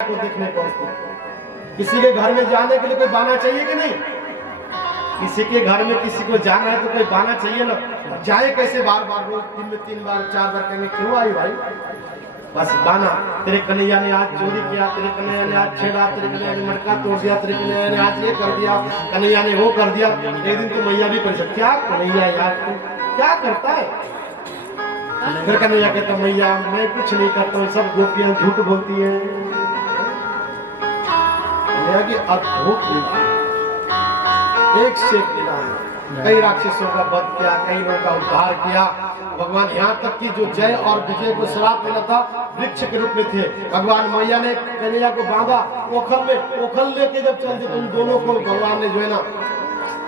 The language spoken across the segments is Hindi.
को देखने पहुंचते। किसी के घर में जाने के लिए कोई बहाना चाहिए कि नहीं? किसी के घर में किसी को जाना है तो कोई बहाना चाहिए ना। जाए कैसे? बार बार रोज 3 बार 4 बार कहेंगे क्यों आई भाई? बस बहाना। तेरे कन्हैया ने आज चोरी किया, तेरे कन्हैया ने आज छेड़ा, तेरे कन्हैया ने मटका तोड़ दिया, तेरे कन्हैया ने आज ये कर दिया, कन्हैया ने वो कर दिया। एक दिन तो मैया भी परेशान, क्या कन्हैया यार क्या करता है? फिर कन्हैया कहता मैया मैं कुछ नहीं करता हूँ, सब गोपियां झूठ बोलती है। की अद्भुत लीला, एक से एक लीला है। कई राक्षसों का वध किया, कई लोगों का उद्धार किया भगवान। यहाँ तक कि जो जय और विजय को श्राप मिला था वृक्ष के रूप में थे, भगवान मैया ने कन्हैया को बांधा ओखल में, ओखल लेके जब चलते तो उन दोनों को भगवान ने जो है ना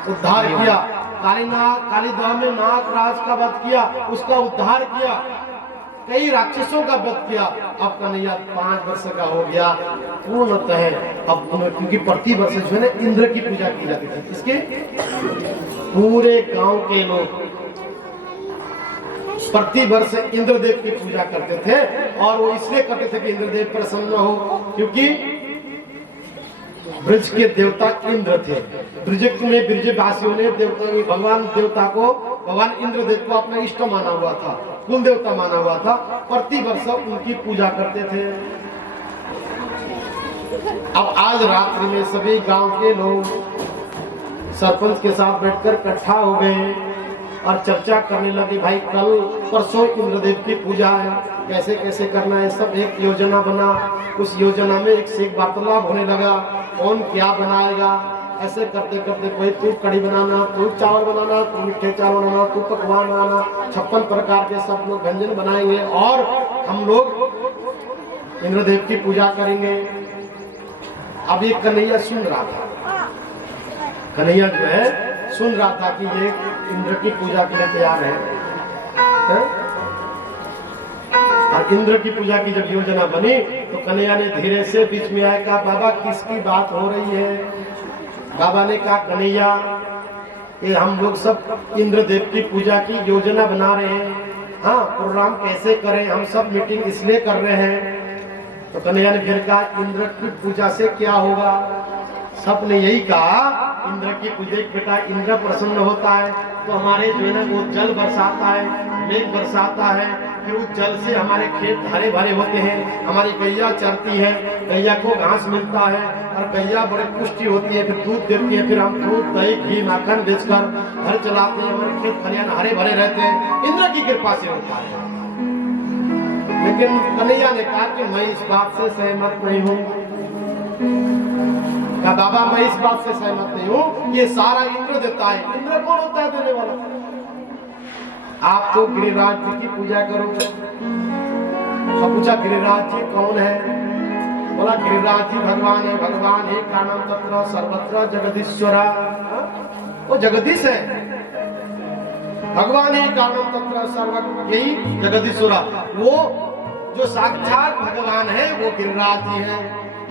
उद्धार किया। कालीदाह में नाग राज का वध किया, उसका उद्धार किया। कई राक्षसों का वध किया। अब कन्हैया 5 वर्ष का हो गया पूर्णतः। अब क्योंकि प्रति वर्ष जो है ना इंद्र की पूजा की जाती थी। इसके पूरे गांव के लोग प्रति वर्ष इंद्रदेव की पूजा करते थे, और वो इसलिए करते थे कि इंद्रदेव प्रसन्न हो, क्योंकि ब्रज के देवता इंद्र थे। ब्रज में ब्रजवासियों ने भगवान इंद्रदेव को अपना इष्ट माना हुआ था, कुल देवता माना हुआ था। प्रति वर्ष उनकी पूजा करते थे। अब आज रात्रि में सभी गांव के लोग सरपंच के साथ बैठकर इकट्ठा हो गए और चर्चा करने लगे, भाई कल परसों इंद्रदेव की पूजा है, कैसे कैसे करना है। सब एक योजना बना, उस योजना में एक से एक वार्तालाप होने लगा, कौन क्या बनाएगा। ऐसे करते करते कोई तू कढ़ी बनाना, तू चावल बनाना, तू मीठे चावल बनाना, तू पकवान बनाना, 56 प्रकार के सब लोग व्यंजन बनाएंगे और हम लोग इंद्रदेव की पूजा करेंगे। अब ये कन्हैया सुन रहा था, कन्हैया जो है सुन रहा था कि ये इंद्र की पूजा के लिए तैयार है? और इंद्र की पूजा की जब योजना बनी तो कन्हैया ने धीरे से बीच में आया, कहा बाबा किसकी बात हो रही है? बाबा ने कहा कन्हैया ये हम लोग सब इंद्रदेव की पूजा की योजना बना रहे हैं, हाँ प्रोग्राम कैसे करें, हम सब मीटिंग इसलिए कर रहे हैं। तो कन्हैया ने फिर कहा इंद्र की पूजा से क्या होगा? सबने यही कहा इंद्र की पूजा, बेटा इंद्र प्रसन्न होता है तो हमारे जो है ना वो जल बरसाता है, मेघ बरसाता है, फिर उस जल से हमारे खेत हरे भरे होते हैं, हमारी गैया चरती है, गैया को घास मिलता है और गैया बड़ी पुष्टि होती है, फिर दूध देती है, फिर हम दूध दही घी माखन बेचकर घर चलाते हैं, हमारे खेत खलियान हरे भरे रहते हैं। इंद्र की कृपा से होता है। लेकिन कन्हैया ने कहा कि मैं इस बात से सहमत नहीं हूँ। क्या बाबा मैं इस बात से सहमत नहीं हूँ, ये सारा इंद्र देता है। इंद्र कौन होता है देने वाला? आप तो गिरिराज जी की पूजा करो। तो पूछा गिरिराज जी कौन है? बोला गिरिराज जी भगवान है, भगवान ही कारणम तत्र सर्वत्र जगदीश्वरा। वो जगदीश है, भगवान ही कारणम तत्र सर्वत्र यही जगदीश्वरा। वो जो साक्षात भगवान है वो गिरिराज जी है।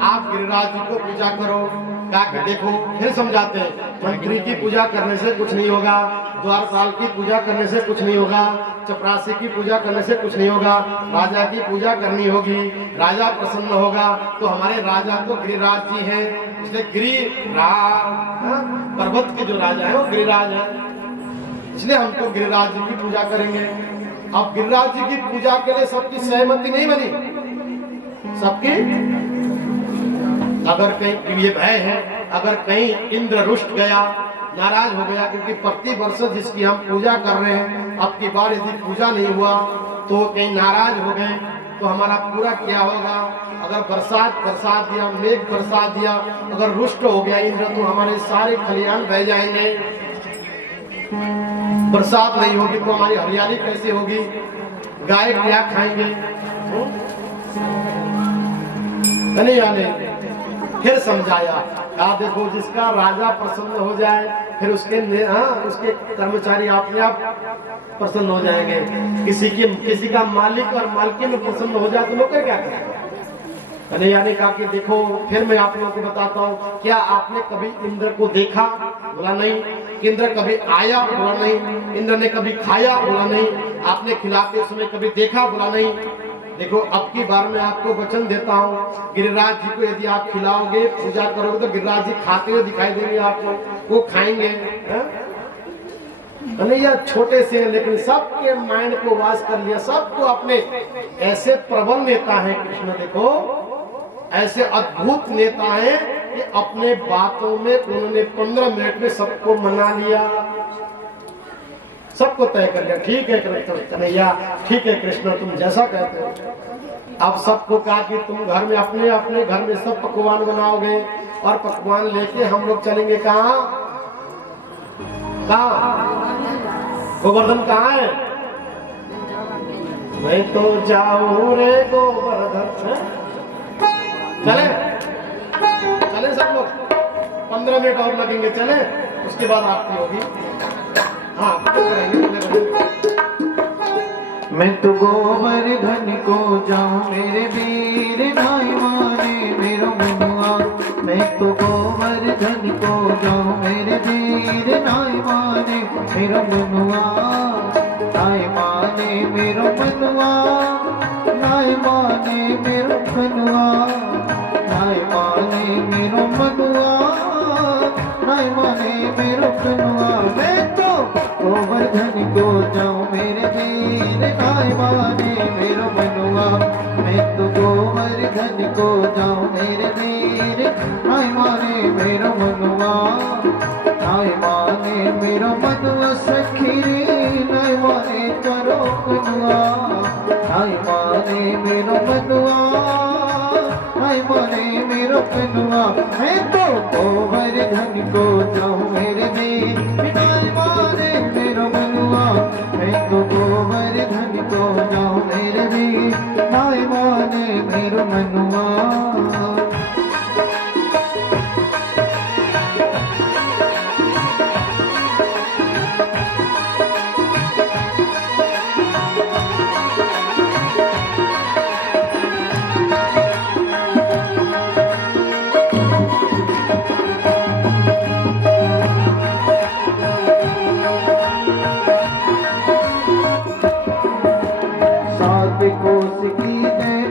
आप गिरिराज जी को पूजा करो। क्या देखो फिर समझाते हैं, मंत्री की पूजा करने से कुछ नहीं होगा, द्वारपाल की पूजा करने से कुछ नहीं होगा, चपरासी की पूजा करने से कुछ नहीं होगा, राजा की पूजा करनी होगी, राजा प्रसन्न होगा। तो हमारे राजा तो गिरिराज जी हैं, इसलिए गिरिराज पर्वत के जो राजा है वो गिरिराज है, इसलिए हम तो गिरिराज जी की पूजा करेंगे। अब गिरिराज जी की पूजा के लिए सबकी सहमति नहीं बनी, सबकी। अगर कहीं ये भय है, अगर कहीं इंद्र रुष्ट गया, नाराज हो गया, क्योंकि प्रति वर्ष जिसकी हम पूजा कर रहे हैं, अब की बार यदि पूजा नहीं हुआ तो कहीं नाराज हो गए तो हमारा पूरा क्या होगा? अगर बरसात दिया, मेघ बरसात दिया, अगर रुष्ट हो गया इंद्र तो हमारे सारे खलियान बह जाएंगे। बरसात नहीं होगी तो हमारी हरियाली कैसे होगी? गाय क्या खाएंगे? कन्हैया ने फिर समझाया, कहा देखो जिसका राजा प्रसन्न हो जाए फिर उसके कर्मचारी अपने आप प्रसन्न हो जाएंगे। किसी का मालिक और मालकिन प्रसन्न हो जाए तो लोग क्या करेंगे? कन्हैया ने कहा कि देखो फिर मैं आप लोगों को बताता हूँ, क्या आपने कभी इंद्र को देखा? बोला नहीं। इंद्र कभी आया? बोला नहीं। इंद्र ने कभी खाया? बोला नहीं। आपने खिलाते समय कभी देखा? बोला नहीं। देखो अब की बार मैं आपको वचन देता हूँ, गिरिराज जी को यदि आप खिलाओगे, पूजा करोगे, तो गिरिराज जी खाते हुए दिखाई देंगे आपको, वो खाएंगे। कन्हैया छोटे से हैं, लेकिन सबके माइंड को वास कर लिया, सबको अपने ऐसे प्रबल नेता हैं कृष्ण। देखो ऐसे अद्भुत नेता हैं कि अपने बातों में उन्होंने 15 मिनट में सबको मना लिया, सबको तय कर लिया। ठीक है कन्हैया, ठीक है कृष्ण, तुम जैसा कहते हो। अब सबको कहा कि तुम घर में अपने अपने घर में सब पकवान बनाओगे, और पकवान लेके हम लोग चलेंगे कहाँ? गोवर्धन कहाँ है? मैं तो जाऊं रे गोवर्धन। चले चले सब लोग, 15 मिनट और लगेंगे, चले, उसके बाद आरती होगी। हाँ, मैं तो गोवर्धन को जाऊं मेरे वीर नाई माने मेरो मनुआ। मैं तो गोवर्धन को जाऊं मेरे वीर नाई माने मेरो मनुआ। नाई माने मेरो मनुआ, नाई माने मेरो मनुआ, नाई माने मेरो मनुआ, नाई माने मेरो मनुआ। मैं तो गोवर्धन को जाऊं मेरे वीर नाई माने मेरो मनुआ। मैं तो गोवर्धन को जाऊं मेरे वीर नाई माने मेरो मनुआ। नाई माने मेरो मनुआ सखी नाई माने करो मनुआ। नाई माने मेरो मनुआ, नाई माने मेरो मनुआ। मैं तो गोवर्धन को जाऊं मेरे वीर नाई माने मेरो मनुआ। मैं तो गोवर्धन को जाऊं मेरे वीर नाई माने मेरो मनुआ।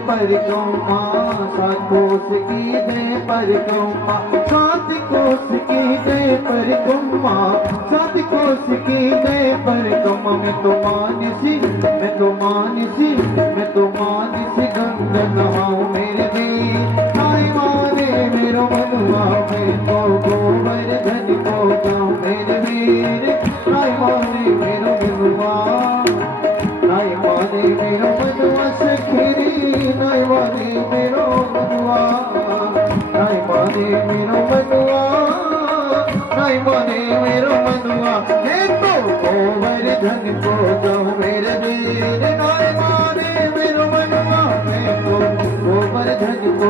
परिक्रमा सात कोस की दे परिक्रमा, सात कोस की दे परिक्रमा, सात कोस की दे परिक्रमा। मैं तो मानसी, मैं तो मानसी, मैं तो मानसी गंगा नहाऊं मेरे वीर नाई माने मेरो मनुआ। मैं तो गोवर्धन को जाऊं मेरे वीर नाई माने मेरो मनुआ। नाई माने मेरो मनुआ सखी नाई माने मेरो मनुआ। नाई माने मेरो मनुआ, नाई माने मेरो मनुआ। मैं तो गोवर्धन को जाऊं मेरे वीर नाई माने मेरो मनुआ। मैं तो गोवर्धन को